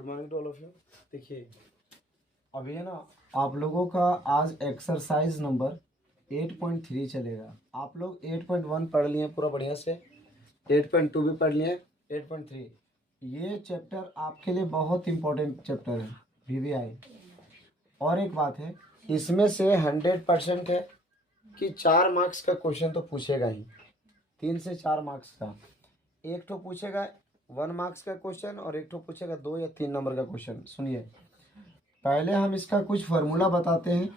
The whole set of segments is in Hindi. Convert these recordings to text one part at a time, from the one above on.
Good morning to all of you. देखिए अभी है ना आप लोगों का आज एक्सरसाइज नंबर 8.3 चलेगा। आप लोग 8.1 पढ़ लिए पूरा बढ़िया से, 8.2 भी पढ़ लिए, 8.3 ये चैप्टर आपके लिए बहुत इंपॉर्टेंट चैप्टर है वीवीआई। और एक बात है, इसमें से 100% है कि 4 मार्क्स का क्वेश्चन तो पूछेगा ही, 3 से 4 मार्क्स का। एक तो पूछेगा 1 मार्क्स का क्वेश्चन और एक तो पूछेगा 2 या 3 नंबर का क्वेश्चन। सुनिए, पहले हम इसका कुछ फार्मूला बताते हैं।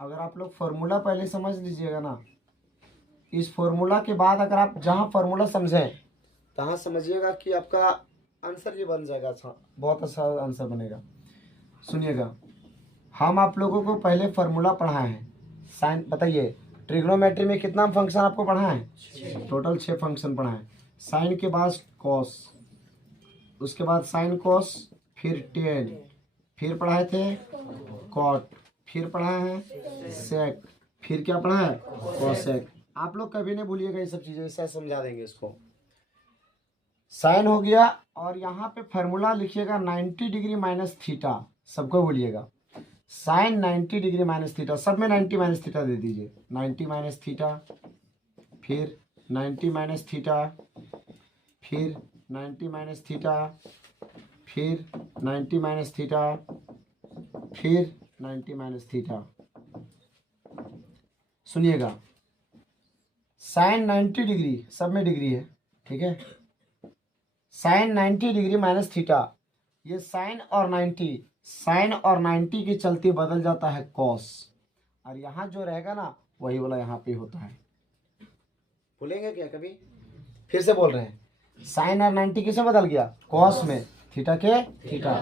अगर आप लोग फार्मूला पहले समझ लीजिएगा ना, इस फार्मूला के बाद अगर आप जहाँ फार्मूला समझें तहाँ समझिएगा कि आपका आंसर ये बन जाएगा। अच्छा, बहुत अच्छा आंसर बनेगा। सुनिएगा, हम आप लोगों को पहले फार्मूला पढ़ाए हैं। साइन बताइए, ट्रिग्नोमेट्री में कितना फंक्शन आपको पढ़ाए हैं? टोटल 6 फंक्शन पढ़ाए हैं। साइन के बाद कॉस, उसके बाद साइन कॉस, फिर टेन, फिर पढ़ाए थे कॉट, फिर पढ़ाए हैं सेक, फिर क्या पढ़ा है? कॉसेक। आप लोग कभी नहीं भूलिएगा ये सब चीज़ें, ऐसा समझा देंगे इसको। साइन हो गया और यहाँ पे फार्मूला लिखिएगा 90 डिग्री माइनस थीटा, सबको बोलिएगा साइन 90 डिग्री माइनस थीटा, सब में 90 माइनस थीटा दे दीजिए। 90 माइनस थीटा, फिर 90 माइनस थीटा, फिर 90 माइनस थीटा, फिर 90 माइनस थीटा, फिर 90 माइनस थीटा। सुनिएगा, साइन 90 डिग्री, सब में डिग्री है, ठीक है। साइन 90 डिग्री माइनस थीटा, ये साइन और 90, साइन और 90 के चलते बदल जाता है कॉस, और यहाँ जो रहेगा ना वही वाला यहाँ पे होता है। भूलेंगे क्या कभी? फिर से बोल रहे हैं, साइन और 90 किसे बदल गया? कॉस में, थीटा के थीटा।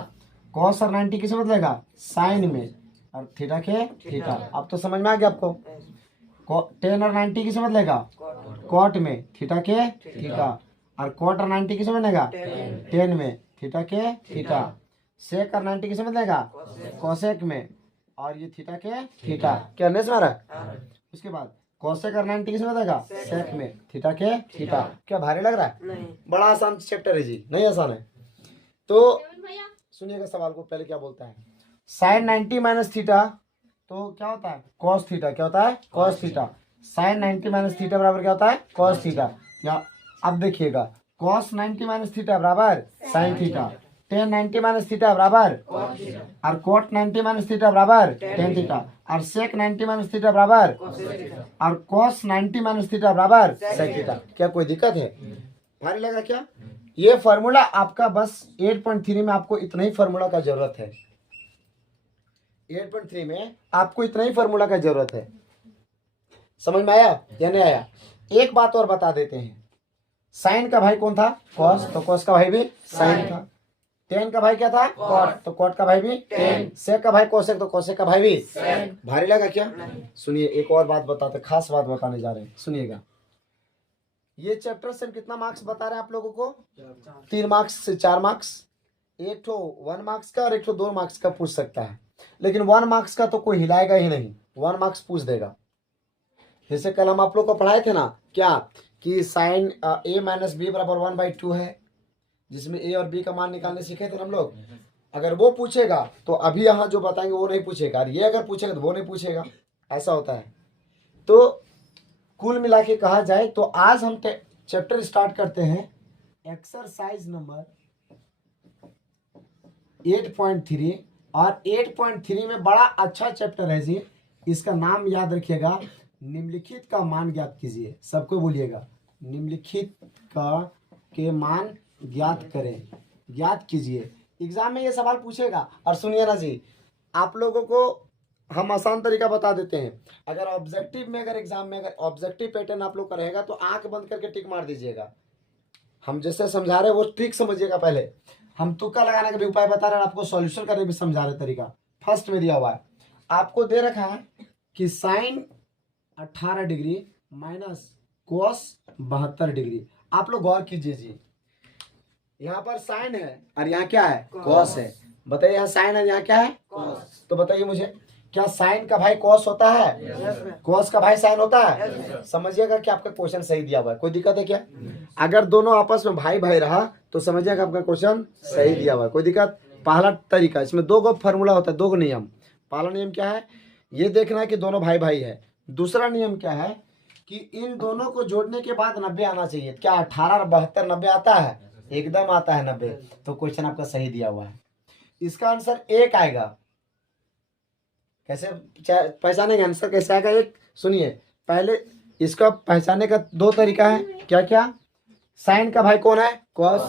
कॉस और 90 किसे बदलेगा? साइन में और थीटा के थीटा। अब तो समझ में आ गया आपको। टेन और 90 किसे बदलेगा? कॉट में, थीटा के थीटा। और कॉट और 90 किसे बनेगा? टेन में, थीटा के थीटा। सेक और 90 किसे बदलेगा? कोसेक में, और ये थीटा के थीटा। क्या समझ में आ रहा है? उसके बाद कोसेक और 90 किसे बदलेगा? सेक में, थीटा के थीटा। क्या भारी लग रहा है? नहीं, बड़ा आसान चैप्टर है जी, नहीं आसान है। तो सुनिएगा सवाल को पहले क्या बोलता है। साइन 90 माइनस थीटा तो क्या होता है? Cos theta. क्या होता है? Cos theta. Sine 90 minus theta बराबर क्या होता है? Cos theta. या अब देखिएगा, कॉस 90 माइनस थीटा बराबर sine theta, tan 90 minus theta बराबर, और कोट 90 माइनस थीटा बराबर टेन थीटा, और सेक 90 माइनस थीटा बराबर, और कॉस 90 माइनस थीटा बराबर सेक थीटा। क्या कोई दिक्कत है? भारी लगा क्या? ये फार्मूला आपका बस 8.3 में आपको इतना ही फार्मूला का जरूरत है। 8.3 में आपको इतना ही फार्मूला का जरूरत है। समझ में आया या नहीं आया? एक बात और बता देते हैं, साइन का भाई कौन था? कॉस, तो कॉस का भाई भी साइन था। टेन का भाई क्या था? कॉट, तो कॉट का भाई भी टेन। सेक का भाई कोसेक, तो कोसेक का भाई भी सेक। भारी लगा क्या? सुनिए, एक और बात बताते, खास बात बताने जा रहे हैं, सुनिएगा। ये चैप्टर से कितना मार्क्स बता रहे हैं आप लोगों को? 3 मार्क्स से 4 मार्क्स। एक तो 1 मार्क्स का और एक तो 2 मार्क्स का पूछ सकता है, लेकिन 1 मार्क्स का तो कोई हिलाएगा ही नहीं, 1 मार्क्स पूछ देगा। जैसे कल हम आप लोग को पढ़ाए थे ना, क्या कि साइन a माइनस बी बराबर 1/2 है, जिसमें a और b का मान निकालने सीखे थे हम लोग। अगर वो पूछेगा तो अभी यहाँ जो बताएंगे वो नहीं पूछेगा, और ये अगर पूछेगा तो वो नहीं पूछेगा, ऐसा होता है। तो कुल मिला के कहा जाए तो आज हम चैप्टर स्टार्ट करते हैं एक्सरसाइज नंबर 8.3, और 8.3 में बड़ा अच्छा चैप्टर है जी। इसका नाम याद रखिएगा, निम्नलिखित का मान ज्ञात कीजिए। सबको बोलिएगा, निम्नलिखित का के मान ज्ञात करें, ज्ञात कीजिए। एग्जाम में ये सवाल पूछेगा। और सुनिए ना जी, आप लोगों को हम आसान तरीका बता देते हैं। अगर ऑब्जेक्टिव में, अगर एग्जाम में अगर ऑब्जेक्टिव पैटर्न आप लोग का रहेगा तो आंख बंद करके टिक मार दीजिएगा। हम जैसे समझा रहे हैं वो ट्रिक समझिएगा। पहले हम तुक्का लगाने का भी उपाय बता रहे हैं, आपको सॉल्यूशन करने भी समझा रहे तरीका। फर्स्ट में दिया हुआ है, आपको दे रखा है कि sine 18 degree minus cos 72 degree. आप लोग गौर कीजिए जी, यहाँ पर साइन है और यहाँ क्या है? कॉस है। बताइए, यहाँ साइन है, यहाँ क्या है? कॉस। तो बताइए मुझे, क्या साइन का भाई कॉस होता है? कॉस का भाई साइन होता है? समझिएगा कि आपका क्वेश्चन सही दिया हुआ है। कोई दिक्कत है क्या? अगर दोनों आपस में भाई भाई रहा तो समझिएगा आपका क्वेश्चन सही दिया हुआ है, कोई दिक्कत पहला तरीका, इसमें दो गो फार्मूला होता है, दो गो नियम। पहला नियम क्या है, ये देखना है कि दोनों भाई भाई है। दूसरा नियम क्या है कि इन दोनों को जोड़ने के बाद 90 आना चाहिए। क्या 18 72 90 आता है? एकदम आता है 90। तो क्वेश्चन आपका सही दिया हुआ है। इसका आंसर 1 आएगा। कैसे पहचानेंगे आंसर कैसे आएगा? एक सुनिए, पहले इसका पहचानने का दो तरीका है। क्या क्या? साइन का भाई कौन है? कॉस।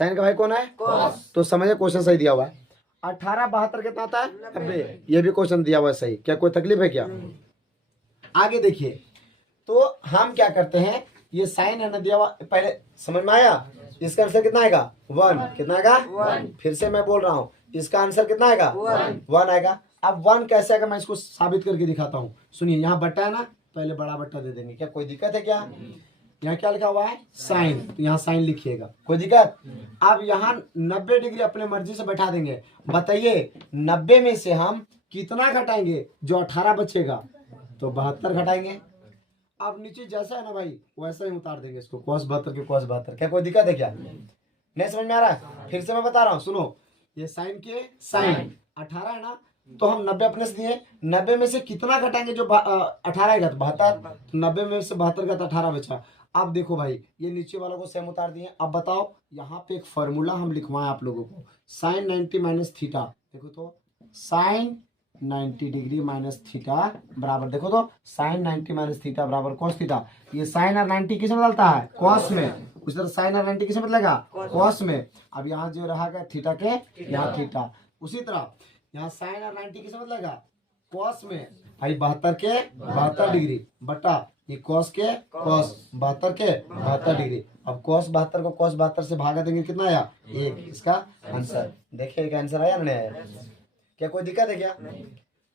साइन का भाई कौन है? कॉस। तो समझे क्वेश्चन सही दिया हुआ है। 18 72 कितना आता है? 90। ये भी क्वेश्चन दिया हुआ है सही। क्या कोई तकलीफ है क्या? आगे देखिए, तो हम क्या करते हैं, ये साइन है ना दिया हुआ, पहले समझ में आया? इसका आंसर कितना आएगा? 1। कितना आएगा? 1। फिर से मैं बोल रहा हूँ, इसका आंसर कितना आएगा? 1 आएगा। अब 1 कैसे आएगा मैं इसको साबित करके दिखाता हूँ। सुनिए, यहाँ बट्टा है ना, पहले बड़ा बट्टा दे देंगे। क्या कोई दिक्कत है क्या? यहाँ क्या लिखा हुआ है? साइन। तो यहाँ साइन लिखिएगा, कोई दिक्कत? अब यहाँ 90 डिग्री अपने मर्जी से बैठा देंगे। बताइए 90 में से हम कितना घटाएंगे? जो 18 बचेगा तो 72 घटाएंगे। अब नीचे जैसा है ना भाई वैसा ही उतार देंगे इसको, cos 72 के cos 72। क्या कोई दिक्कत है क्या? नहीं समझ में आ रहा है? फिर से मैं बता रहा हूँ, सुनो। ये साइन के साइन 18 है ना, तो हम 90 अपने से दिए। 90 में से कितना घटाएंगे? जो 18 आएगा तो 72। 90 में से 72 का तो 18 बचा। अब देखो भाई, ये नीचे वालों को सेम उतार दिए। अब बताओ, यहाँ पे एक फॉर्मूला हम लिखवाएं आप लोगों को, साइन 90 माइनस थीटा। देखो तो साइन 90 डिग्री माइनस थीटा बराबर, देखो तो साइन 90 माइनस थीटा बराबर कॉस थीटा। ये साइन और 90 किसे बदलता है? कॉस में। उस तरह साइन और 90 किसे बदलेगा? कॉस में। अब यहाँ जो रहेगा थीटा के, यहाँ थीटा। उसी तरह यहाँ साइन और 90 किसे बदलेगा? कॉस में। भाई 72 के 72 डिग्री बटा ये कॉस के कॉस 72 के 72 डिग्री। अब कॉस 72 को कॉस 72 से भागा देंगे, कितना आया? 1। इसका आंसर देखिए, एक आंसर आया नहीं आया? क्या कोई दिक्कत है क्या?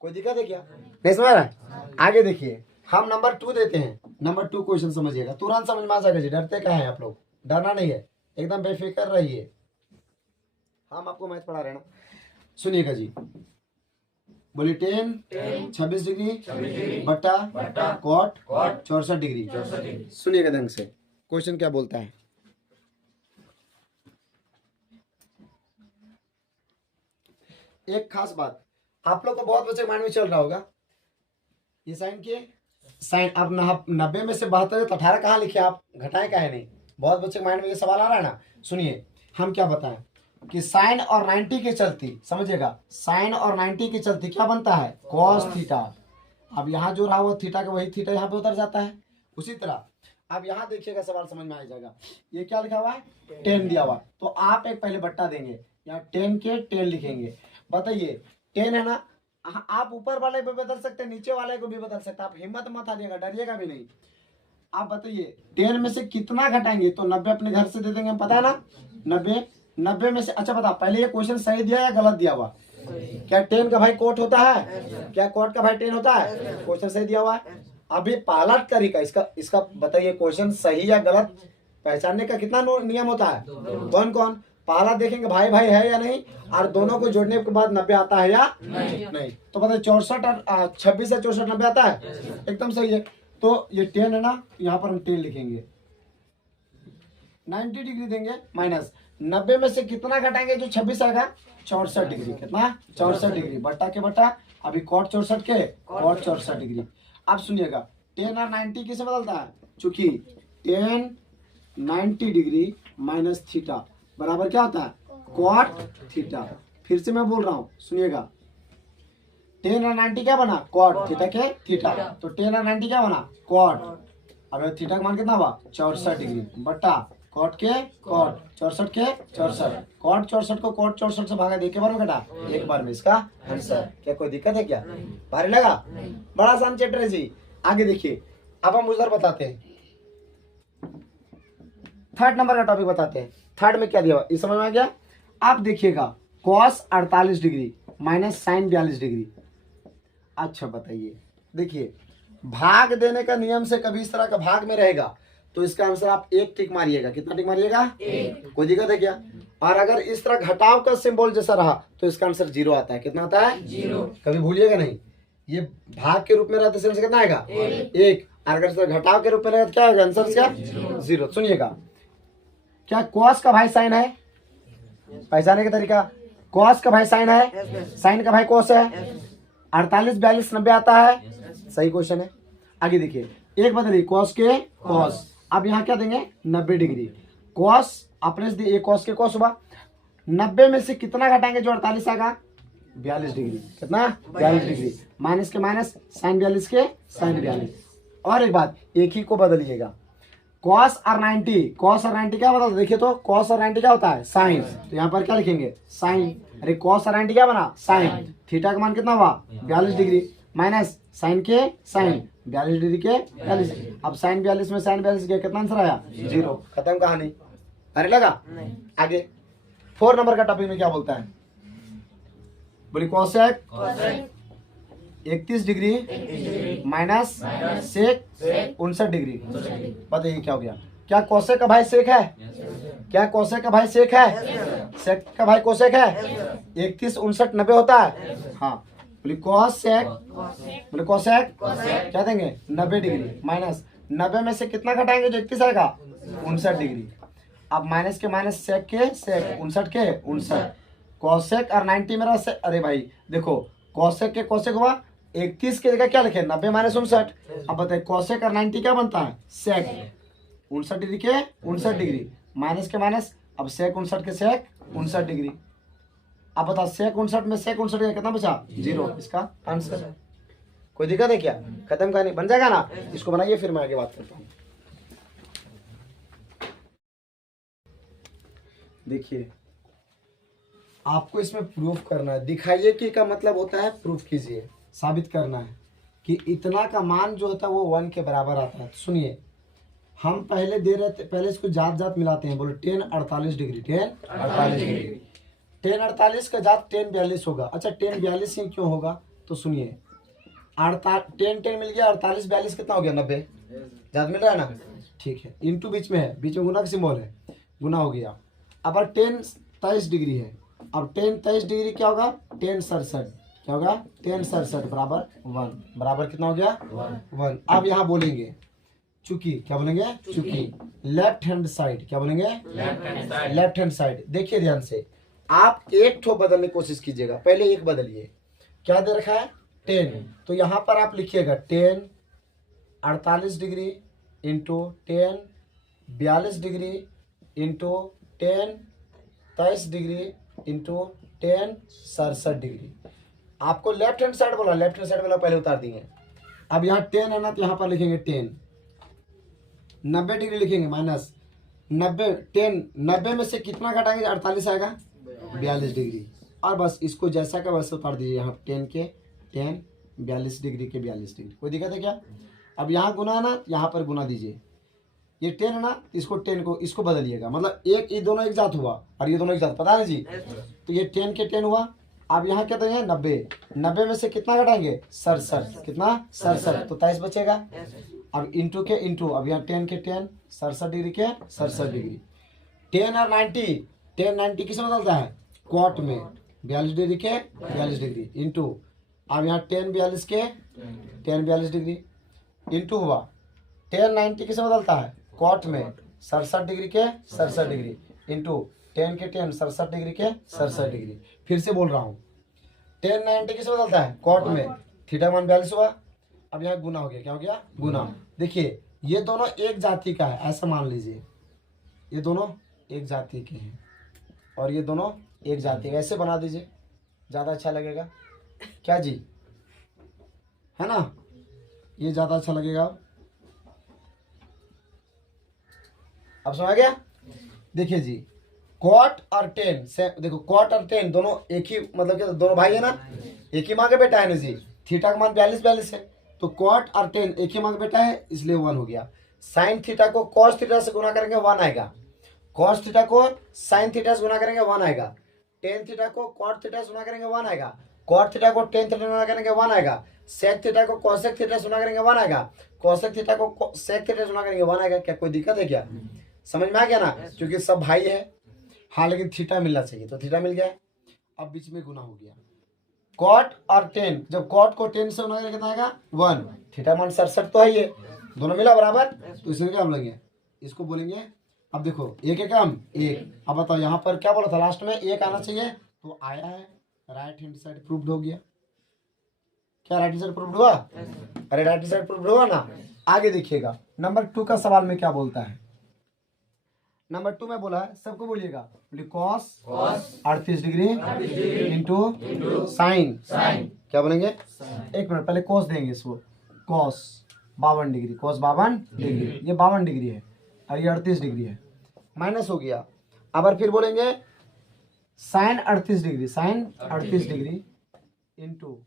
कोई दिक्कत है क्या? नहीं समझ रहा है? आगे देखिए, हम नंबर 2 देते हैं। नंबर 2 क्वेश्चन समझिएगा, तुरंत समझ में आ जाएगा जी। डरते क्या है आप लोग? डरना नहीं है, एकदम बेफिक्र रहिए। हम आपको मैथ पढ़ा रहे हैं ना। सुनिएगा जी, बोलिए 10 26 डिग्री बटा कॉट 64 डिग्री। सुनिएगा ढंग से, क्वेश्चन क्या बोलता है। एक खास बात आप लोग को बहुत बच्चे माइंड में चल रहा होगा, ये साइन के साइन। अब 90 में से 72 तो 18 कहाँ लिखे आप? घटाए का है नहीं? बहुत बच्चे माइंड में ये सवाल आ रहा है ना। सुनिए, हम क्या बताएं कि साइन और 90 के चलती, समझिएगा, साइन और 90 के चलती क्या बनता है? Cos theta. अब यहाँ जो रहा वो थीटा का वही थीटा यहाँ पे उतर जाता है। उसी तरह अब यहाँ देखिएगा, सवाल समझ में आ जाएगा। ये क्या लिखा हुआ है? 10 दिया हुआ, तो आप एक पहले बट्टा देंगे, यहाँ 10 के 10 लिखेंगे। बताइए 10 है ना, आप ऊपर वाले पे बदल सकते हैं, नीचे वाले को भी बदल सकते हैं। आप हिम्मत मत हारिएगा, डरिएगा भी नहीं। आप बताइए 10 में से कितना घटाएंगे? तो 90 अपने घर से दे देंगे, पता है ना? 90 में से, अच्छा बता, पहले ये क्वेश्चन सही दिया या गलत दिया हुआ? क्या 10 का भाई कोट होता है? क्या कोट का भाई 10 होता है? क्वेश्चन सही दिया हुआ है। अभी पहला तरीका इसका बताइए, क्वेश्चन सही या गलत पहचानने का कितना नियम होता है? कौन कौन? पहला देखेंगे भाई भाई है या नहीं, और दोनों को जोड़ने के बाद 90 आता है या नहीं। तो बताइए 64 और 26 से 64 90 आता है? एकदम सही है। तो ये 10 है ना, यहाँ पर हम 10 लिखेंगे। 90 डिग्री देंगे माइनस 90 में से कितना घटाएंगे? जो 26 आएगा 64 डिग्री। कितना? 64 डिग्री बट्टा के बट्टा, अभी कॉट 64 के कॉट 64 डिग्री। अब सुनिएगा 10 और 90 किसे बदलता है? चूंकि 10 90 डिग्री माइनस थीटा बराबर क्या होता है? Cot theta. फिर से मैं बोल रहा हूँ, सुनिएगा, 10 और 90 क्या बना? कॉट थीटा के थीटा। तो 10 और 90 क्या बना? कॉट। अब थीटा का मान कितना हुआ? 64 डिग्री बट्टा कॉट के कॉट 64 के 64। कॉट 64 को कॉट 64 से भागा दे, के बार में घटा? एक बार में। इसका आंसर क्या कोई दिक्कत है क्या? भारी लगा? बड़ा आसान चैप्टर है जी। आगे देखिए, अब हम उधर बताते हैं, थर्ड नंबर का टॉपिक बताते हैं। थर्ड में क्या दिया हुआ इस समझ में आ गया? आप देखिएगा, cos 48 degree minus sine 42 degree. अच्छा बताइए, देखिए भाग देने का नियम से कभी इस तरह का भाग में रहेगा तो इसका आंसर आप 1 टिक मारिएगा। कितना टिक मारिएगा? 1। कोई दिक्कत है क्या? और अगर इस तरह घटाव का सिंबल जैसा रहा तो इसका आंसर 0 आता है। कितना आता है? 0। कभी भूलिएगा नहीं, ये भाग के रूप में रहता है कितना आएगा? 1। अगर सर घटाव के रूप में रहेगा क्या आएगा आंसर? क्या? 0। सुनिएगा, क्या कॉस का भाई साइन है? पहचाने का तरीका, कॉस का भाई साइन है, साइन का भाई कॉस है, 48 42 90 आता है, सही क्वेश्चन है। आगे देखिए, एक बदलिए कॉस के कॉस, अब यहाँ क्या देंगे 90 डिग्री, कॉस अपने से ये कॉस के कॉस हुआ, 90 में से कितना घटाएंगे जो 48 आएगा 42 डिग्री, कितना 42 डिग्री, माइनस के माइनस साइन 42 के साइन 42। और एक बात, एक ही को बदलिएगा, कॉस और 90, कॉस और 90 क्या होता है देखिए, तो कॉस और 90 क्या होता है साइन, तो यहाँ पर क्या लिखेंगे साइन, अरे कॉस और 90 क्या बना साइन, थीटा का मान कितना हुआ 42 डिग्री, माइनस साइन के साइन 42 डिग्री के 42, अब साइन 42 में साइन 42 गया, कितना आंसर आया 0, खत्म कहानी। अरे लगा आगे 4 नंबर का टॉपिक में क्या बोलता है, बोली cosec 31 degree minus sec 59 degree, बताइए क्या हो गया, क्या कोसेक का भाई सेक है, क्या कोसेक का भाई सेक है, सेक का भाई कोसेक है, 31 59 90 होता है, हाँ बोली कोसेक, बोले कोसेक क्या देंगे 90 डिग्री, माइनस 90 में से कितना घटाएंगे जो 31 आएगा 59 डिग्री, अब माइनस के माइनस सेक के सेक 59 के 59, कोसेक और 90 मेरा से, अरे भाई देखो कोसेक के कोसेक हुआ 31 की जगह क्या लिखे 90 माइनस 59, अब बताइए कोसेक और 90 क्या बनता है सेक 59 डिग्री के 59 डिग्री, माइनस के माइनस, अब सेक 59 के सेक 59 डिग्री, अब बताओ सेक 59 में सेक 59 का कितना बचा 0, इसका आंसर है। कोई दिक्कत है क्या, खत्म कहानी, बन जाएगा ना, इसको बनाइए फिर मैं आगे बात करता हूँ। देखिए आपको इसमें प्रूफ करना है, दिखाइए कि का मतलब होता है प्रूफ कीजिए, साबित करना है कि इतना का मान जो होता है वो 1 के बराबर आता है। तो सुनिए, हम पहले दे रहे थे, पहले इसको जात जात मिलाते हैं, बोलो 10 48 डिग्री, 10 48 डिग्री, 10 48 का जात 10 42 होगा। अच्छा 10 42 ही क्यों होगा, तो सुनिए 10 10 मिल गया, 48 42 कितना हो गया 90, जात मिल रहा है ना, ठीक है, इंटू बीच में है, बीच में गुना का सिंबल है, गुना हो गया। अब 10 23 डिग्री है, अब 10 23 डिग्री क्या होगा 10 67, क्या होगा 10 67 बराबर 1, बराबर कितना हो गया 1। अब यहाँ बोलेंगे चूंकि, क्या बोलेंगे चूंकि लेफ्ट हैंड साइड, क्या बोलेंगे लेफ्ट हैंड साइड। देखिए ध्यान से, आप एक ठो बदलने की कोशिश कीजिएगा, पहले एक बदलिए, क्या दे रखा है 10, तो यहाँ पर आप लिखिएगा 10 48 degree into 10 42 degree into 10 23 degree into 10 67 degree. आपको लेफ्ट हैंड साइड बोला, लेफ्ट हैंड साइड वाला पहले उतार दिए। अब यहाँ 10 है ना, तो यहाँ पर लिखेंगे 10, 90 डिग्री लिखेंगे माइनस 90, 10 90 में से कितना घटाएंगे 48 आएगा 42 डिग्री, और बस इसको जैसा का वैसा उतार दीजिए, यहाँ 10 के 10 42 डिग्री के 42 डिग्री। कोई दिक्कत है क्या, अब यहाँ गुना है ना, यहाँ पर गुना दीजिए, ये 10 है ना, इसको 10 को इसको बदलिएगा, मतलब एक ये दोनों एक जात हुआ और ये दोनों एक जात, पता है जी, तो ये 10 के 10 हुआ। अब यहाँ क्या देंगे 90, 90 में से कितना घटाएंगे 67, कितना 67, तो 23 बचेगा। अब इंटू के इंटू, अब यहाँ 10 के 10 67 डिग्री के 67 डिग्री, 10 और 90, 10 90 किस में बदलता है क्वाट में, 42 डिग्री के 42 डिग्री इंटू, अब यहाँ 10 42 के 10 42 डिग्री इंटू हुआ 10 90 किस में बदलता है क्वाट में 67 डिग्री के 67 डिग्री इंटू 10 के 10 67 डिग्री के 67 डिग्री। फिर से बोल रहा हूँ 10 90 किस में बदलता है क्वाट में, थीटा मान 42 हुआ। अब यहाँ गुना हो गया, क्या हो गया गुना। देखिए ये दोनों एक जाति का है, ऐसा मान लीजिए, ये दोनों एक जाति के हैं और ये दोनों एक जाति का, ऐसे बना दीजिए, ज़्यादा अच्छा लगेगा क्या जी, है ना, ये ज़्यादा अच्छा लगेगा। अब समझ गया। देखिए जी कॉट और 10 से, देखो कॉट और 10 दोनों एक ही, मतलब क्या दोनों भाई है ना, एक ही माँ के बेटा है ना जी, थीटा का मान 42 42 है, तो कॉट और 10 एक ही माँ का बेटा है, इसलिए 1 हो गया। साइन थीटा को कॉस थीटा से गुना करेंगे 1 आएगा, कॉस थीटा को साइन थीटा से गुना करेंगे 1 आएगा, टेन थीटा को कॉट थीटा से गुना करेंगे 1 आएगा, कॉट थीटा को टेन थीटा गुना करेंगे 1 आएगा, सेक थीटा को कोसेक थीटा से गुना करेंगे 1 आएगा, कोसेक थीटा को सेक थीटा से गुना करेंगे 1 आएगा। क्या कोई दिक्कत है क्या, समझ में आ गया ना, क्योंकि सब भाई है। हाँ लेकिन थीटा मिलना चाहिए, तो थीटा मिल गया। अब बीच में गुना हो गया, कॉट और 10, जब कॉट को 10 से गुना करेंगे कितना आएगा 1, थीटा मान 67 तो है, ये दोनों मिला बराबर, तो इसमें क्या बोलेंगे, इसको बोलेंगे। अब देखो एक एक काम एक, अब बताओ यहाँ पर क्या बोला था लास्ट में, एक आना चाहिए, तो आया है, राइट हैंड साइड प्रूव्ड हो गया। क्या राइट हैंड साइड प्रूव्ड हुआ? अरे राइट हैंड साइड प्रूव्ड हुआ ना। आगे देखिएगा नंबर 2 का सवाल में क्या बोलता है। नंबर 2 में बोला है, सबको बोलिएगा, बोलिए कॉस 38 डिग्री इंटू साइन। क्या बोलेंगे? एक मिनट पहले कॉस देंगे इसको। कॉस 52 डिग्री, कॉस 52 डिग्री, ये 52 डिग्री है और ये 38 डिग्री है, माइनस हो गया। अब फिर बोलेंगे sine 38 degree, sine 38 degree into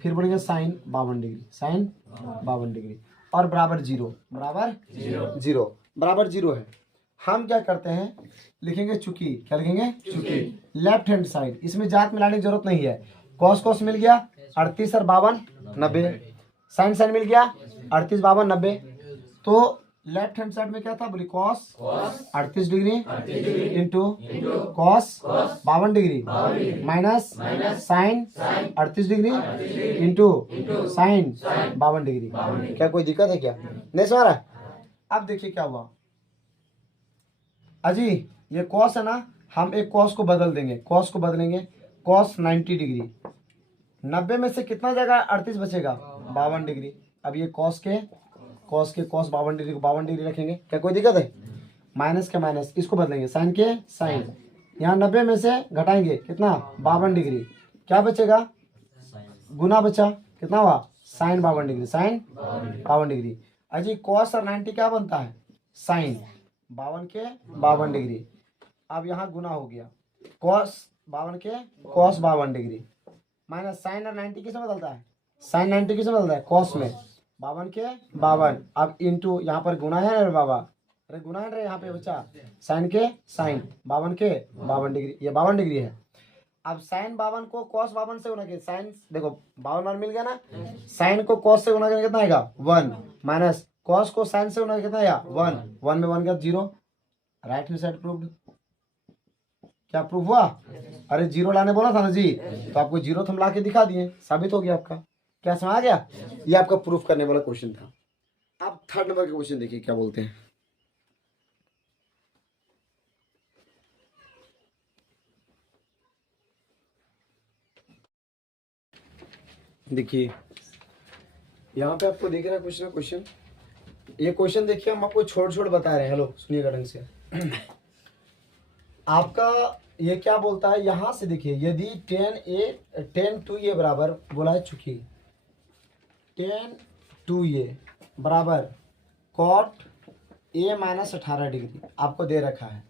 फिर बोलेंगे साइन 52 डिग्री, साइन 52 डिग्री और बराबर जीरो, बराबर जीरो, बराबर जीरो है। हम क्या करते हैं, लिखेंगे चूंकि, क्या लिखेंगे? चूंकि लेफ्ट हैंड साइड, इसमें जात मिलाने की जरूरत नहीं है। कॉस कॉस मिल गया 38 और 52 90, साइन साइन मिल गया 38 52 90। तो लेफ्ट हैंड साइड में क्या था, बोली cos 38 degree into cos 52 degree minus sine 38 degree into sine 52 degree. क्या कोई दिक्कत है क्या? नहीं समझ रहा? अब देखिए क्या हुआ अजी, ये कॉस है ना, हम एक कॉस को बदल देंगे, कॉस को बदलेंगे, कॉस 90 डिग्री, 90 में से कितना जगह 38 बचेगा? 52 डिग्री। अब ये कॉस 52 डिग्री को 52 डिग्री रखेंगे। क्या कोई दिक्कत है? माइनस के माइनस, इसको बदलेंगे साइन के साइन, यहाँ 90 में से घटाएंगे कितना? 52 डिग्री, क्या बचेगा? गुना बचा, कितना हुआ? Sine 52 degree, sine 52 degree. अजी कॉस और 90 क्या बनता है? साइन 52 के 52 डिग्री। अब यहाँ गुना हो गया, कॉस 52 के कॉस 52 डिग्री माइनस साइन और 90 किसमें बदलता है? साइन 90 किसमें बदलता है? कॉस में, 52 के 52। अब इंटू यहाँ पर गुना है ना बाबा, अरे गुना है रे यहाँ पे बच्चा, साइन के साइन 52 के 52 डिग्री, ये 52 डिग्री है। अब साइन 52 को कॉस 52 से गुना किया, साइन देखो 52 मिल गया ना, साइन को कॉस से गुना करके कितना आएगा? 1 माइनस कॉस को साइन से गुना कितना आया? 1, 1 में 1 गया 0, राइट हैंड साइड प्रूव्ड। क्या प्रूफ हुआ? अरे जीरो लाने बोला था ना जी, तो आपको जीरो तो हम ला के दिखा दिए, साबित हो गया आपका। क्या समझ आ गया? ये आपका प्रूफ करने वाला क्वेश्चन था। अब थर्ड नंबर का क्वेश्चन देखिए क्या बोलते हैं। देखिए यहाँ पे आपको दिख रहा है क्वेश्चन, ये क्वेश्चन देखिए हम आपको छोड़ बता रहे हैं। हेलो सुनिएगा ढंग से। आपका ये क्या बोलता है, यहां से देखिए, यदि 10 2a बराबर बोला है, चूंकि 10 2a बराबर कॉट a माइनस 18 डिग्री आपको दे रखा है,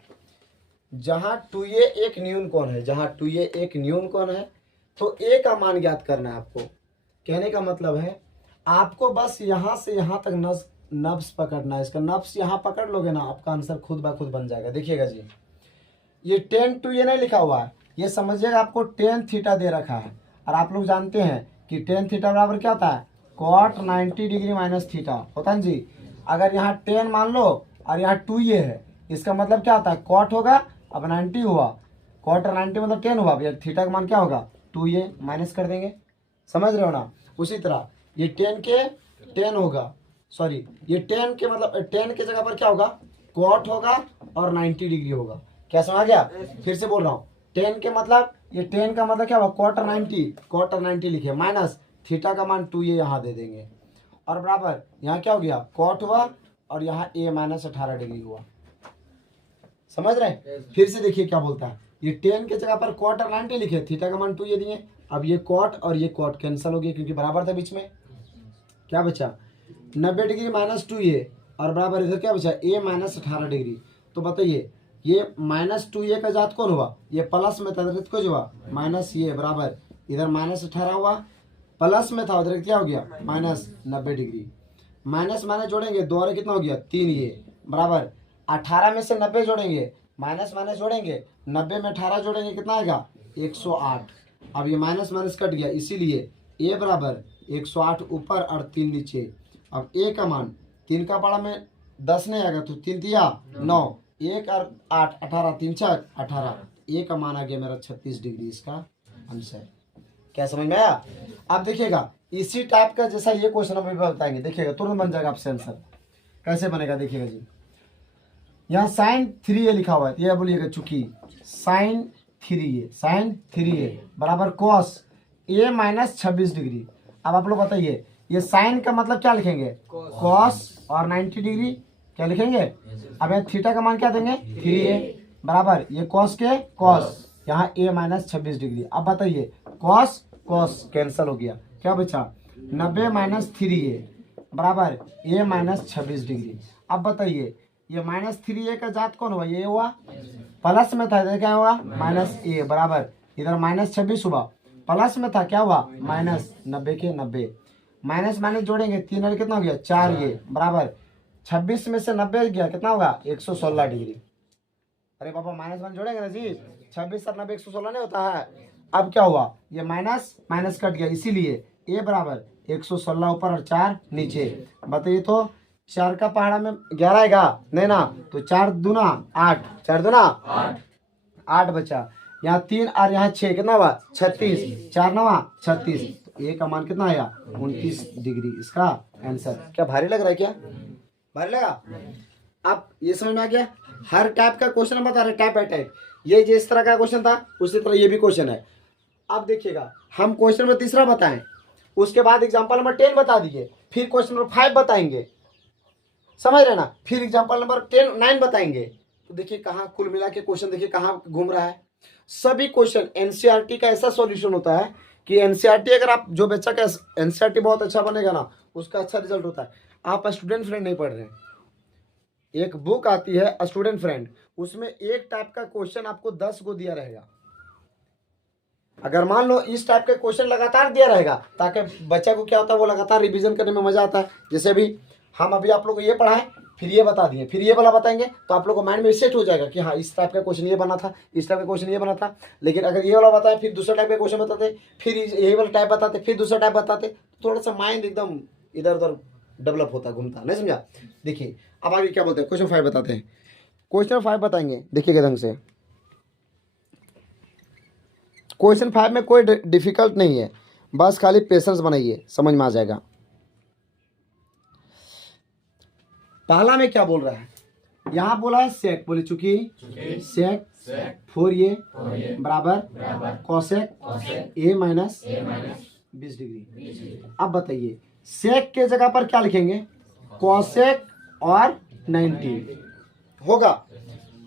जहां 2a एक न्यून कोण है, जहां 2a एक न्यून कोण है, तो a का मान ज्ञात करना है आपको। कहने का मतलब है आपको बस यहां से यहां तक नब्स पकड़ना है, इसका नब्स यहाँ पकड़ लोगे ना, आपका आंसर खुद ब खुद बन जाएगा। देखिएगा जी, ये 10 2a नहीं लिखा हुआ है, ये समझिएगा आपको tan थीटा दे रखा है, और आप लोग जानते हैं कि tan थीटा बराबर क्या होता है? cot 90 डिग्री माइनस थीटा होता है जी। अगर यहाँ 10 मान लो और यहाँ 2a है, इसका मतलब क्या होता है? cot होगा, अब 90 हुआ, cot और 90 मतलब 10 हुआ, थीटा का मान क्या होगा? 2a माइनस कर देंगे, समझ रहे हो ना? उसी तरह ये 10 के 10 होगा, सॉरी ये 10 के मतलब 10 के जगह पर क्या होगा? cot होगा और 90 डिग्री होगा। क्या समझ गया? फिर से बोल रहा हूँ, 10 के मतलब, ये 10 का मतलब क्या हुआ? cot और 90 लिखे, माइनस थीटा का मान 2a यहाँ दे देंगे, और बराबर यहाँ क्या हो गया? cot हुआ और यहाँ a माइनस 18 डिग्री हुआ। समझ रहे हैं? फिर से देखिए क्या बोलता है, ये 10 के जगह पर cot और 90 लिखे, थीटा का मान 2a दिए। अब ये cot और ये cot कैंसिल हो गया क्योंकि बराबर था बीच में। क्या बचा? 90 डिग्री माइनस 2a और बराबर इधर क्या बचा? a minus 18 degree. तो बताइए ये माइनस 2a का जात कौन हुआ? ये प्लस में था, इधर कुछ हुआ माइनस, ये बराबर इधर माइनस 18 हुआ, प्लस में था उधर क्या हो गया? Minus 90 degree. माइनस माइनस जोड़ेंगे, 2 और कितना हो गया? 3, ये बराबर 18 में से 90 जोड़ेंगे, माइनस माइनस जोड़ेंगे, 90 में 18 जोड़ेंगे, कितना आएगा? 108। अब ये माइनस माइनस कट गया, इसीलिए a बराबर 108 ऊपर और 3 नीचे। अब a का मान 3 का बड़ा में 10 नहीं आएगा, तो 3 दिया 9, 1 और 8 18, 3 6 18, a का मान आ गया मेरा 36 डिग्री, इसका आंसर। क्या समझ में आया? अब देखिएगा इसी टाइप का जैसा ये क्वेश्चन हम बताएंगे, देखिएगा तुरंत बन जाएगा आपसे आंसर। कैसे बनेगा देखिएगा जी, यहाँ साइन 3a लिखा हुआ है, ये बोलिएगा चूंकि साइन 3a, साइन 3a बराबर कॉस a माइनस 26 डिग्री। अब आप लोग बताइए ये साइन का मतलब क्या लिखेंगे, कॉस और 90 डिग्री क्या लिखेंगे। अब यहाँ थीटा का मान क्या देंगे 3a बराबर ये कॉस के कॉस, यहाँ a माइनस 26 डिग्री। अब बताइए कॉस कॉस कैंसिल हो गया, क्या बचा 90 माइनस 3a बराबर a माइनस 26 डिग्री। अब बताइए ये माइनस 3a का जात कौन हुआ, ये हुआ, प्लस में था इधर क्या हुआ माइनस a बराबर इधर माइनस 26 हुआ, प्लस में था क्या हुआ माइनस 90 के 90, माइनस माइनस जोड़ेंगे 3 और कितना हो गया 4a बराबर 26 में से 90 गया कितना होगा 116 डिग्री। अरे पापा माइनस वन जोड़ेंगे ना जी, 26 और 90 116 नहीं होता है। अब क्या हुआ ये माइनस माइनस कट गया, इसीलिए a बराबर 116 ऊपर और 4 नीचे। बताइए तो 4 का पहाड़ा में 11 आएगा नहीं ना, तो 4 दूना 8, 4 दूना 8 बचा, यहाँ 3 और यहाँ 6 कितना हुआ 36, 4 नवा 36, तो a का मान कितना आया 29 डिग्री इसका आंसर। क्या भारी लग रहा है, क्या भारी लगा। अब ये समझ में आ गया, हर टाइप का क्वेश्चन बता रहे टाइप बाय टाइप। ये जिस तरह का क्वेश्चन था उसी तरह ये भी क्वेश्चन है। अब देखिएगा हम क्वेश्चन नंबर 3 बताएं, उसके बाद एग्जांपल नंबर 10 बता दीजिए, फिर क्वेश्चन नंबर 5 बताएंगे, समझ रहे ना, फिर एग्जांपल नंबर 9 बताएंगे। तो देखिए कहाँ कुल मिला के क्वेश्चन देखिए कहाँ घूम रहा है। सभी क्वेश्चन एनसीईआरटी का ऐसा सॉल्यूशन होता है कि एनसीईआरटी अगर आप जो बच्चा का एनसीईआरटी बहुत अच्छा बनेगा ना उसका अच्छा रिजल्ट होता है। आप स्टूडेंट फ्रेंड नहीं पढ़ रहे हैं, एक बुक आती है स्टूडेंट फ्रेंड, उसमें एक टाइप का क्वेश्चन आपको 10 को दिया रहेगा। अगर मान लो इस टाइप के क्वेश्चन लगातार दिया रहेगा ताकि बच्चा को क्या होता है वो लगातार रिवीजन करने में मजा आता है। जैसे अभी हम अभी आप लोग को ये पढ़ाएं फिर ये बता दिए फिर ये वाला बताएंगे तो आप लोग को माइंड में सेट हो जाएगा कि हाँ इस टाइप का क्वेश्चन ये बना था, इस टाइप का क्वेश्चन ये बना था। लेकिन अगर ये वाला बताए फिर दूसरा टाइप का क्वेश्चन बताते, फिर यही वाला टाइप बताते, फिर दूसरा टाइप बताते, थोड़ा सा माइंड एकदम इधर उधर डेवलप होता घूमता, नहीं समझा। देखिए अब आगे क्या बोलते हैं, क्वेश्चन 5 बताते हैं। क्वेश्चन 5 बताएंगे देखिएगा ढंग से। क्वेश्चन 5 में कोई डिफिकल्ट नहीं है, बस खाली पेशेंस बनाइए समझ में आ जाएगा। पहला में क्या बोल रहा है, यहाँ बोला है सेक, बोले चुकी सेक 4a बराबर कॉसेक a माइनस 20 डिग्री। अब बताइए सेक के जगह पर क्या लिखेंगे, कॉसेक और 90 होगा,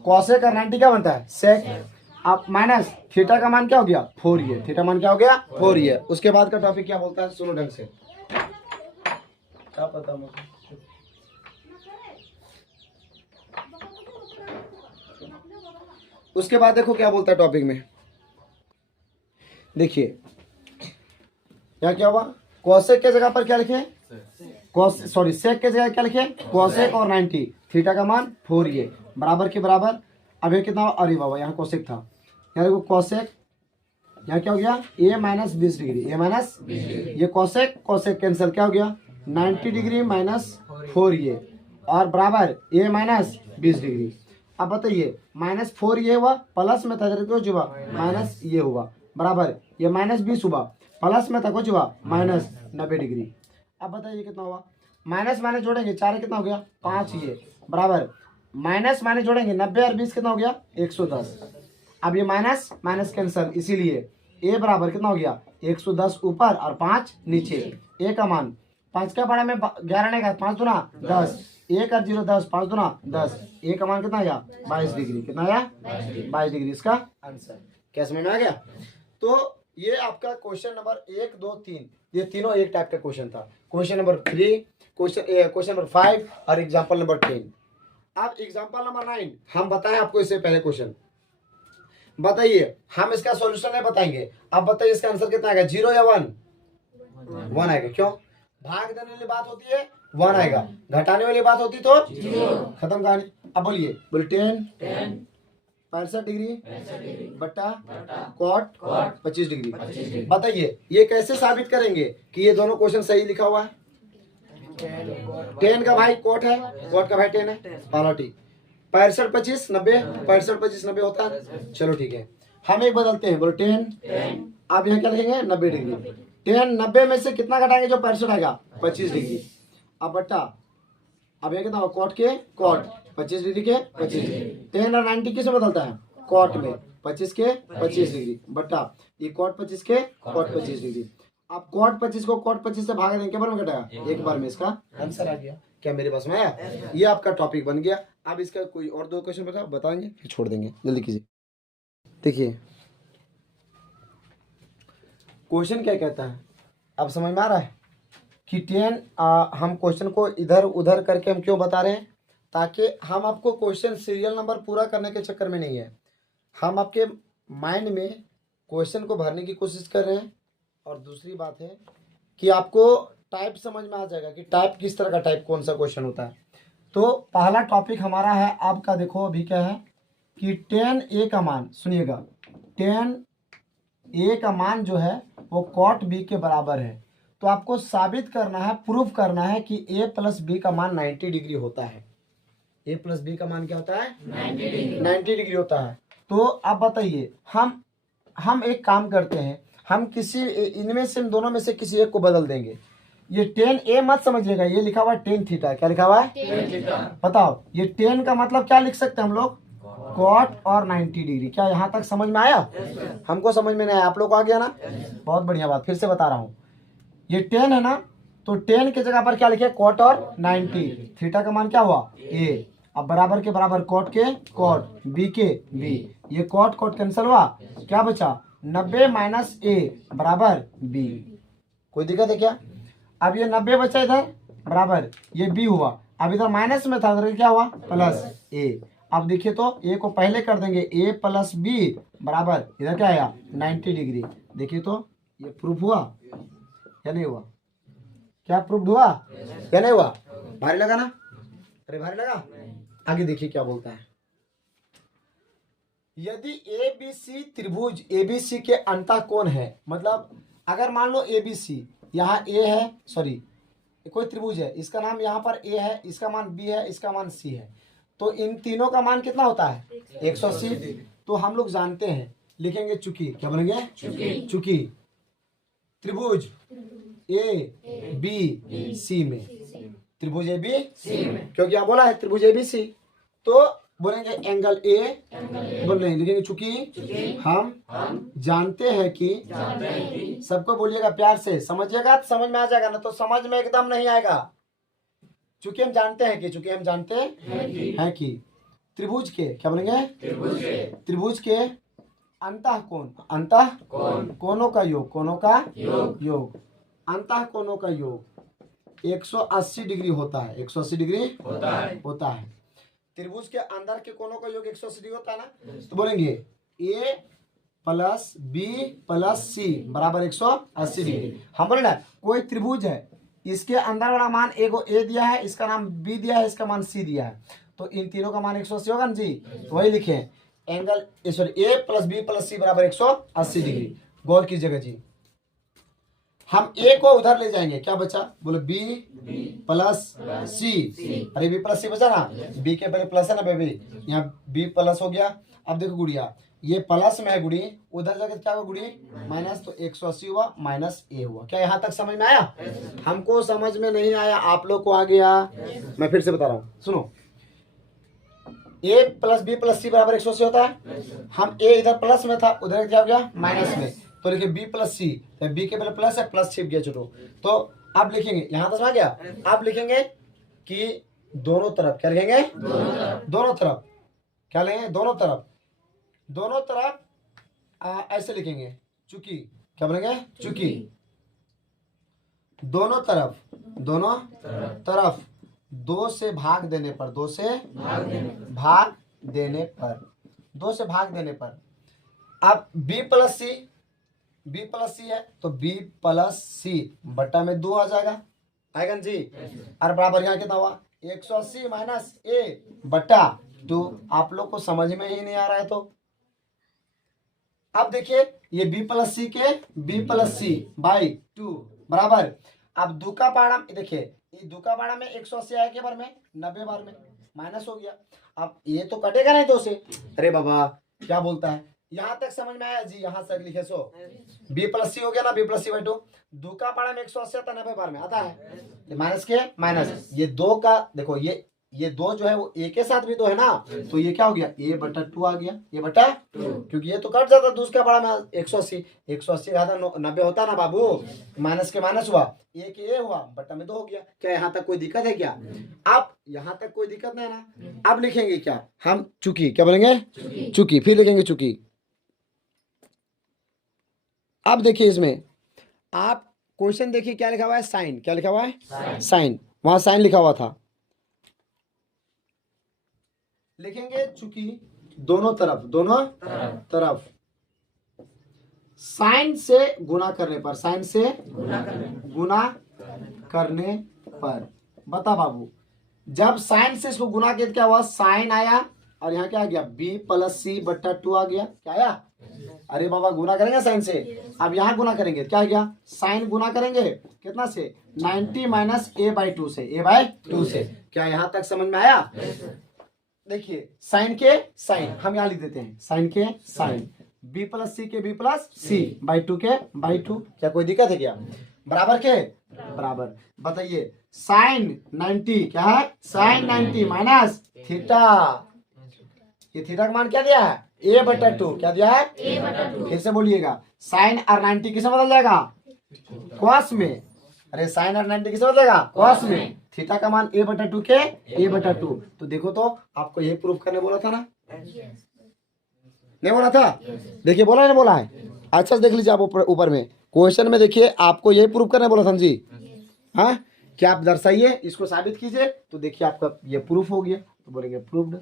कॉसेक और 90 क्या बनता है सेक। अब माइनस थीटा का मान क्या हो गया 4a, थीटा मान क्या हो गया 4a। उसके बाद का टॉपिक क्या बोलता है सुनो ढंग से, क्या पता मुझे। उसके बाद देखो क्या बोलता है टॉपिक में, देखिए यहाँ क्या हुआ, कॉसेक के जगह पर क्या लिखे सेक के जगह क्या लिखे कॉसेक और 90, थीटा का मान 4a बराबर के बराबर। अब ये कितना, अरे बाबा यहाँ कॉसेक था, यहाँ देखो कॉसेक, यहाँ क्या हो गया a minus 20 degree, a minus ये कॉसेक कॉसेक कैंसिल, क्या हो गया 90 डिग्री माइनस 4a और बराबर a माइनस 20 डिग्री। अब बताइए माइनस 4a हुआ, प्लस में था कुछ हुआ माइनस ये हुआ बराबर ये माइनस 20 हुआ, प्लस में था कुछ हुआ माइनस 90 डिग्री। अब बताइए कितना हुआ, माइनस माइनस जोड़ेंगे 4 कितना हो गया 5 ये बराबर माइनस माइनस जोड़ेंगे 90 और 20 कितना हो गया 110। अब ये माइनस माइनस कैंसिल, इसीलिए a बराबर कितना हो गया 110 ऊपर और 5 नीचे। a का मान 5 का पढ़ा में 11 नहीं, 5 दूना 10, 1 और 0 10, 5 दूना 10, a का मान कितना आया 22 डिग्री, कितना आया 22 डिग्री इसका आंसर। क्या समझ में आ गया। तो ये आपका क्वेश्चन नंबर 1 2 3 ये तीनों एक टाइप का क्वेश्चन था। क्वेश्चन नंबर 3, क्वेश्चन नंबर 5 और एग्जाम्पल नंबर 10। अब एग्जाम्पल नंबर 9 हम बताएं आपको, इससे पहले क्वेश्चन बताइए, हम इसका सॉल्यूशन नहीं बताएंगे। अब बताइए इसका आंसर कितना आएगा, 0 या 1? 1 आएगा। क्यों, भाग देने वाली बात होती है 1 आएगा, घटाने वाली बात होती तो 0, खत्म कहानी। अब बोलिए 10 65 डिग्री बट्टा कॉट 25 डिग्री। बताइए ये कैसे साबित करेंगे कि ये दोनों क्वेश्चन सही लिखा हुआ है। 10 का भाई कोट है, कोट का भाई 10 है, पहला ठीक। 65 25 90, 65 25 90 होता है। चलो ठीक है, हम एक बदलते हैं, बोलो 10। आप यहाँ क्या लिखेंगे 90 डिग्री। 10 90 में से कितना घटाएंगे जो 65 आएगा 25 डिग्री। अब बट्टा, अब ये कितना कोट के कोट 25 डिग्री के 25 डिग्री। 10 और 90 किस में बदलता है, कोट में। 25 के 25 डिग्री बटा ये कॉट 25 के कॉट 25 डिग्री। अब कॉट 25 को कॉट 25 से भाग देंगे, बार में कटेगा, एक बार में इसका आंसर आ गया। क्या मेरे पास में आया? ये आपका टॉपिक बन गया। अब इसका कोई और 2 क्वेश्चन बताएंगे फिर छोड़ देंगे, जल्दी कीजिए। देखिए क्वेश्चन क्या कहता है, अब समझ में आ रहा है कि 10 हम क्वेश्चन को इधर उधर करके हम क्यों बता रहे हैं, ताकि हम आपको क्वेश्चन सीरियल नंबर पूरा करने के चक्कर में नहीं है, हम आपके माइंड में क्वेश्चन को भरने की कोशिश कर रहे हैं। और दूसरी बात है कि आपको टाइप समझ में आ जाएगा कि टाइप किस तरह का टाइप कौन सा क्वेश्चन होता है। तो पहला टॉपिक हमारा है आपका, देखो अभी क्या है कि 10a का मान, सुनिएगा 10a का मान जो है वो कॉट b के बराबर है। तो आपको साबित करना है, प्रूफ करना है कि a प्लस b का मान 90 डिग्री होता है। a प्लस b का मान क्या होता है? 90 डिग्री होता है। तो आप बताइए, हम एक काम करते हैं, हम किसी इनमें से, इन दोनों में से किसी एक को बदल देंगे। ये 10a मत समझिएगा, ये लिखा हुआ है 10 थीटा। क्या लिखा हुआ है? 10 थीटा। बताओ ये 10 का मतलब क्या लिख सकते हैं हम लोग? कॉट और 90 डिग्री। क्या यहाँ तक समझ में आया? हमको समझ में नहीं आया, आप लोग को आ गया ना? बहुत बढ़िया बात, फिर से बता रहा हूँ। ये 10 है ना, तो 10 की जगह पर क्या लिखे? कॉट और 90। थीटा का मान क्या हुआ? a। अब बराबर के बराबर कॉट के कॉट, b के b। ये कॉट कॉट कैंसिल हुआ, क्या बचा? 90 माइनस a बराबर b। कोई दिक्कत है क्या? अब ये 90 बचा इधर बराबर ये b हुआ। अब इधर माइनस में था, उधर क्या हुआ? Plus a। अब देखिए तो a को पहले कर देंगे, a प्लस b बराबर इधर क्या आया? 90 डिग्री। देखिए तो ये प्रूफ हुआ या नहीं हुआ? क्या प्रूफ हुआ या नहीं हुआ? भारी लगा ना? अरे भारी लगा? आगे देखिए क्या बोलता है। यदि ABC त्रिभुज ABC के अंतः कोण है, मतलब अगर मान लो ABC यहाँ A है, सॉरी कोई त्रिभुज है, इसका नाम यहाँ पर A है, इसका मान B है, इसका मान C है, तो इन तीनों का मान कितना होता है? 180। तो हम लोग जानते हैं, लिखेंगे चूंकि, क्या बनेंगे? चूंकि त्रिभुज ABC में, त्रिभुज ABC में, क्योंकि यहाँ बोला है त्रिभुज ABC, तो बोलेंगे एंगल A, बोल रहे हैं, लिखेंगे चूंकि हम जानते हैं कि, सबको बोलिएगा प्यार से, समझिएगा तो समझ में आ जाएगा, ना तो समझ में एकदम नहीं आएगा। चूंकि हम जानते हैं कि, चूंकि हम जानते हैं कि त्रिभुज के, क्या बोलेंगे? त्रिभुज के अंतः कोण, अंतः कोणों का योग, कोणों का योग, अंतः कोणों का योग 180 डिग्री होता है। 180 डिग्री होता है। त्रिभुज के अंदर के कोणों का योग 180 डिग्री होता है ना, तो बोलेंगे a plus b plus c बराबर 180 डिग्री। हम बोले ना कोई त्रिभुज है, इसके अंदर वाला मान a को a दिया है, इसका नाम b दिया है, इसका मान c दिया है, तो इन तीनों का मान 180 होगा ना जी। तो वही लिखे angle, sorry a plus b plus c बराबर 180 डिग्री। गौर कीजिएगा जी, हम a को उधर ले जाएंगे, क्या बचा? बोलो b प्लस c। अरे b प्लस c बचा ना, b के पहले प्लस है ना बेबी, यहाँ b प्लस हो गया। अब देखो गुड़िया, ये प्लस में है गुड़ी, उधर जाकर क्या हुआ गुड़ी? माइनस, तो 180 हुआ माइनस a हुआ। क्या यहाँ तक समझ में आया? हमको समझ में नहीं आया, आप लोग को आ गया? मैं फिर से बता रहा हूँ, सुनो। a plus b plus c बराबर 180 होता है। हम a इधर प्लस में था, उधर क्या हो गया? माइनस में, तो लिखे b प्लस सी, b के पहले प्लस है, प्लस छिप गया छोटो, तो अब लिखेंगे, यहाँ तक आ गया। अब लिखेंगे कि दोनों तरफ, क्या लिखेंगे? दोनों तरफ क्या लेंगे? दोनों तरफ ऐसे लिखेंगे, चूंकि, क्या बोलेंगे? चूंकि दोनों तरफ 2 से भाग देने पर, 2 से भाग देने पर, अब b प्लस सी है, तो b प्लस सी बट्टा में 2 आ जाएगा, आएगा ना जी। और बराबर यहाँ कितना हुआ? 180 माइनस a बट्टा 2। आप लोग को समझ में ही नहीं आ रहा है तो अब देखिए, ये b प्लस सी के b प्लस सी बाई 2 बराबर, अब 2 का पारा देखिए, ये 2 का पारा में 180 आया के बार में 90 बार में माइनस हो गया। अब ये तो कटेगा नहीं 2 से। अरे बाबा क्या बोलता है? यहाँ तक समझ में आया जी? यहाँ से लिखे सो b प्लस सी हो गया ना, b प्लस सी बाई 2। 2 का पारा में 180 आता है, 90 बार में आता है, माइनस के माइनस, ये 2 का देखो, ये ये 2 जो है वो ए के साथ भी तो है ना, तो ये क्या हो गया, a बटा 2 आ गया, a बटा 2, क्योंकि ये तो कट जाता दूसरा बड़ा में 180, 180 का 90 होता ना बाबू, माइनस के माइनस हुआ, a के a हुआ, बटा में 2 हो गया। क्या यहाँ तक कोई दिक्कत है क्या? अब यहाँ तक कोई दिक्कत नहीं ना। अब लिखेंगे क्या हम, चूंकि, क्या बोलेंगे, चूंकि, फिर लिखेंगे चूंकि। अब देखिए इसमें आप क्वेश्चन देखिए क्या लिखा हुआ है, साइन, क्या लिखा हुआ है, साइन, वहां साइन लिखा हुआ था, लिखेंगे चूंकि दोनों तरफ साइन से गुना करने पर, साइन से गुना करने पर, बता बाबू, जब साइन से इसको गुना किया क्या हुआ, साइन आया और यहाँ क्या आ गया, b प्लस सी बट्टा 2 आ गया, क्या आया, अरे बाबा गुना करेंगे साइन से, अब यहाँ गुना करेंगे, क्या आ गया, साइन गुना करेंगे कितना से, 90 माइनस a बाई 2 से, a बाई 2 से। क्या यहाँ तक समझ में आया? देखिए साइन के साइन हम यहाँ लिख देते हैं, साइन के साइन, b प्लस सी के b प्लस सी बाई 2 के बाई 2, क्या कोई दिक्कत है क्या, बराबर के बराबर। बताइए साइन 90 क्या है, साइन 90 माइनस थीटा, ये थीटा का मान क्या दिया है, a बटा 2, क्या दिया है, a बटा 2। फिर से बोलिएगा, साइन और 90 किसे बदल जाएगा, कॉस में, अरे साइन और 90 किसे बदलेगा, कॉस में, थीटा का मान a बटा 2 के a बटा 2। तो देखो तो आपको ये प्रूफ करने बोला था ना, नहीं बोला था, देखिए बोला नहीं बोला है, अच्छा से देख लीजिए आप ऊपर में क्वेश्चन में देखिए, आपको यही प्रूफ करने बोला था जी, हाँ, क्या आप दर्शाइए, इसको साबित कीजिए, तो देखिए आपका ये प्रूफ हो गया, तो बोलेंगे प्रूफ्ड।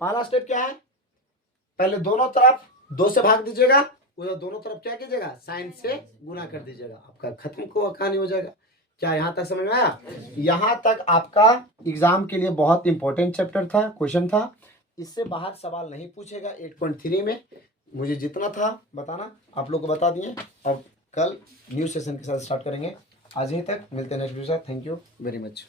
पहला स्टेप क्या है, पहले दोनों तरफ 2 से भाग दीजिएगा, उधर दोनों तरफ क्या कीजिएगा, साइन से गुना कर दीजिएगा, आपका खत्म को कहानी हो जाएगा। क्या यहाँ तक समझ में आया? यहाँ तक आपका एग्जाम के लिए बहुत इंपॉर्टेंट चैप्टर था, क्वेश्चन था, इससे बाहर सवाल नहीं पूछेगा 8.3 में। मुझे जितना था बताना आप लोग को बता दिए, अब कल न्यू सेशन के साथ स्टार्ट करेंगे। आज यहीं तक, मिलते हैं next video. Thank you very much.